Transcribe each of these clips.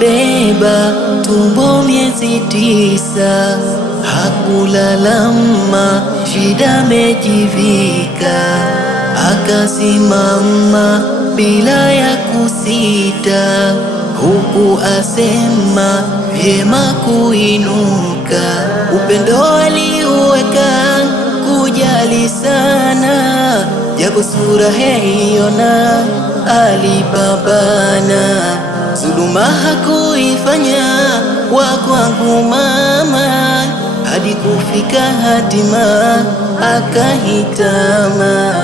Alinibeba tumbo miezi 9, hakulalama, shida mejivika, akasimama bila ya kusita, huku asema vyema kuinuka. Upendo aliuweka kujali sana, japo sura heiona alipambana. Zuluma hakuifanya wa kwangu mama, hadi kufika hatima akahitama.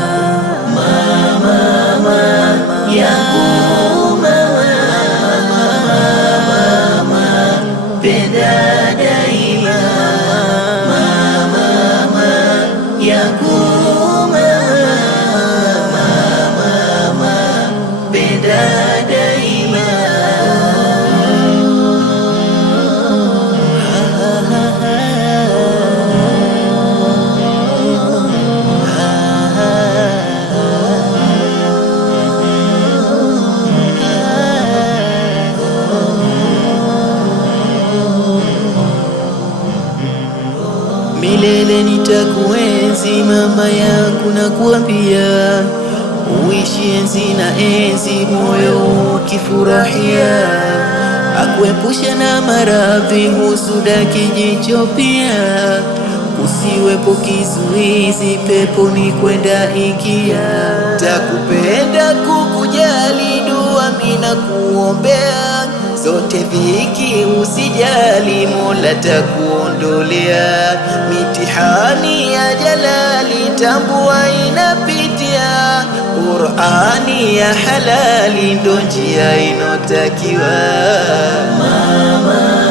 Mama yangu, mama penda daima, mama yangu, mama penda daima. Milele nitakuenzi mama yangu, na kuambia uishi enzi na enzi, moyo ukifurahia, akuepusha na maradhi, husuda, kijicho pia, usiwepo kizuizi, peponi kwenda ingia. Takupenda kukujali, dua mina kuombea, zote dhiki usijali, Mola takuondolea. Mitihani ya jalali tambua inapitia, Qur'ani ya halali ndo njia inotakiwa. Mama